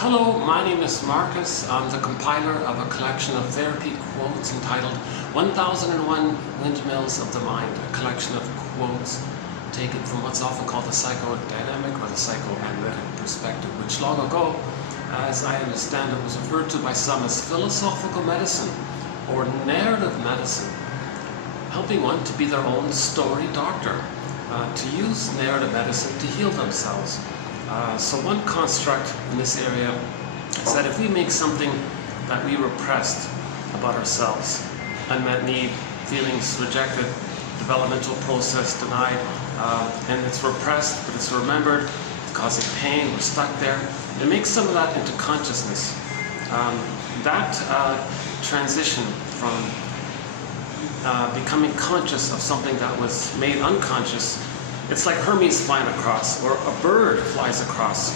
Hello, my name is Marcus. I'm the compiler of a collection of therapy quotes entitled 1001 Windmills of the Mind, a collection of quotes taken from what's often called the psychodynamic or the psychoanalytic perspective, which long ago, as I understand it, was referred to by some as philosophical medicine or narrative medicine, helping one to be their own story doctor, to use narrative medicine to heal themselves. So one construct in this area is that if we make something that we repressed about ourselves, unmet need, feelings rejected, developmental process denied, and it's repressed, but it's remembered, it's causing pain, we're stuck there, and make some of that into consciousness. That transition from becoming conscious of something that was made unconscious, it's like Hermes flying across, or a bird flies across.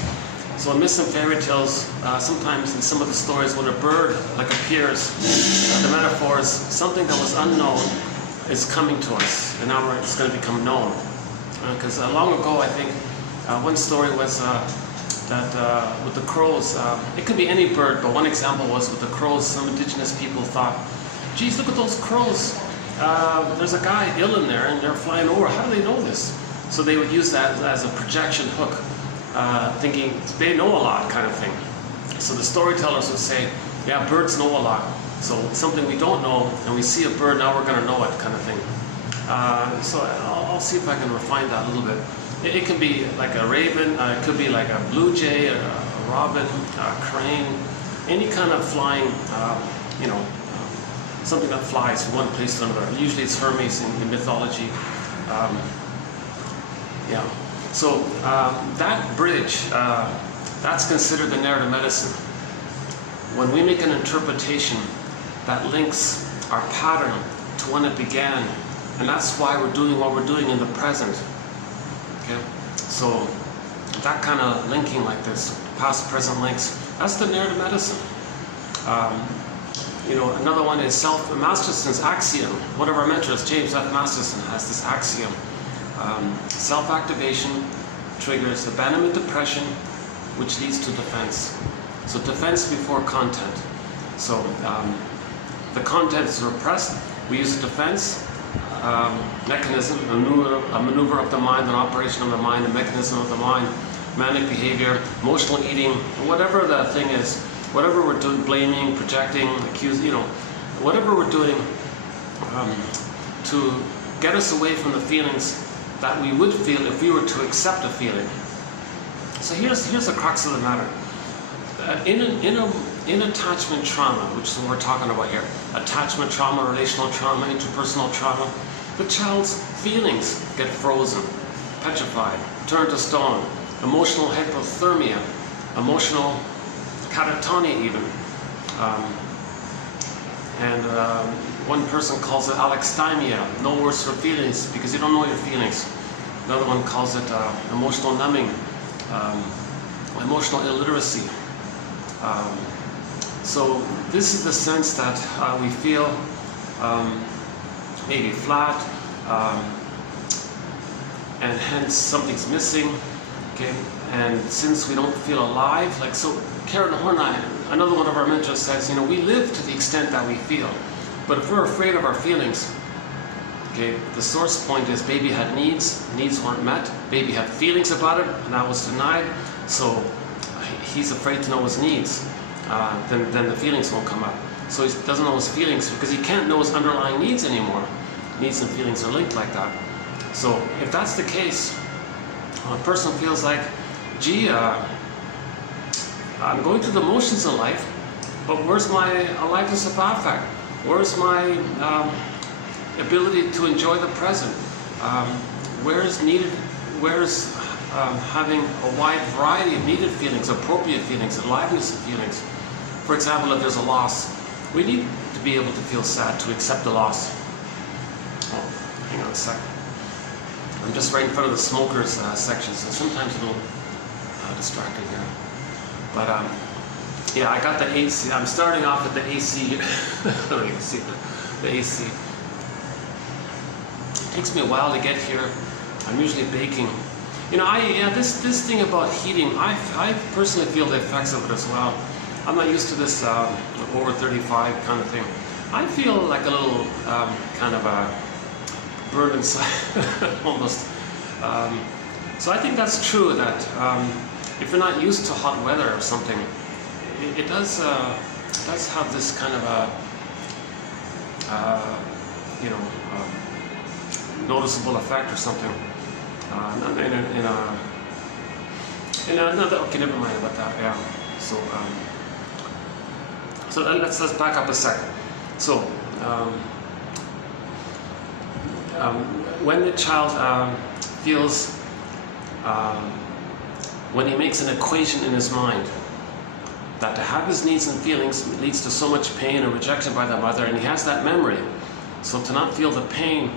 So in myths and fairy tales, sometimes in some of the stories, when a bird appears, the metaphor is something that was unknown is coming to us, and now it's going to become known. Because long ago, I think, one story was that with the crows, it could be any bird, but one example was with the crows, some indigenous people thought, geez, look at those crows. There's a guy ill in there, and they're flying over. How do they know this? So they would use that as a projection hook, thinking they know a lot kind of thing. So the storytellers would say, yeah, birds know a lot. So it's something we don't know, and we see a bird, now we're going to know it kind of thing. So I'll see if I can refine that a little bit. It can be like a raven, it could be like a blue jay, a robin, a crane, any kind of flying, something that flies from one place to another. Usually it's Hermes in mythology. So that bridge, that's considered the narrative medicine. When we make an interpretation that links our pattern to when it began, and that's why we're doing what we're doing in the present. Okay, so that kind of linking like this, past-present links, that's the narrative medicine. Another one is Masterson's axiom. One of our mentors, James F. Masterson, has this axiom. Self-activation triggers abandonment depression, which leads to defense. So defense before content. So the content is repressed. We use a defense mechanism, a maneuver of the mind, an operation of the mind, a mechanism of the mind, manic behavior, emotional eating, whatever the thing is, whatever we're doing, blaming, projecting, accusing, whatever we're doing to get us away from the feelings that we would feel if we were to accept a feeling. So here's the crux of the matter. In attachment trauma, which is what we're talking about here, attachment trauma, relational trauma, interpersonal trauma, the child's feelings get frozen, petrified, turned to stone, emotional hypothermia, emotional catatonia even. One person calls it alexithymia, no words for feelings because you don't know your feelings. Another one calls it emotional numbing, emotional illiteracy. So this is the sense that we feel maybe flat, and hence something's missing. Okay, and since we don't feel alive, Karen Horney, another one of our mentors, says, we live to the extent that we feel. But if we're afraid of our feelings, okay, the source point is baby had needs weren't met, baby had feelings about it, and that was denied, so he's afraid to know his needs, then the feelings won't come up. So he doesn't know his feelings because he can't know his underlying needs anymore. Needs and feelings are linked like that. So if that's the case, a person feels like, gee, I'm going through the motions of life, but where's my aliveness of affect? Where's my ability to enjoy the present? Where's having a wide variety of needed feelings, appropriate feelings, aliveness of feelings? For example, if there's a loss, we need to be able to feel sad, to accept the loss. Oh, hang on a second. I'm just right in front of the smokers section, so sometimes a little distracting here. But yeah, I got the AC. I'm starting off with the AC. I don't even see the AC. It takes me a while to get here. I'm usually baking. This thing about heating, I personally feel the effects of it as well. I'm not used to this over 35 kind of thing. I feel like a little kind of a burn inside, almost. So I think that's true that if you're not used to hot weather or something, it does have this kind of a noticeable effect or something. Okay, never mind about that. Yeah. So let's back up a second. So when the child feels, when he makes an equation in his mind that to have his needs and feelings leads to so much pain and rejection by the mother, and he has that memory, so to not feel the pain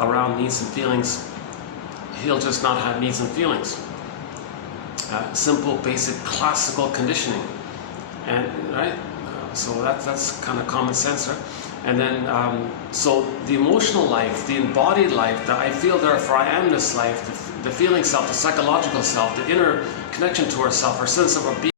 around needs and feelings, he'll just not have needs and feelings. Simple, basic, classical conditioning, and right. So that's kind of common sense, right? And then, so the emotional life, the embodied life, the I feel therefore I amness life, the feeling self, the psychological self, the inner connection to ourself, our sense of our being.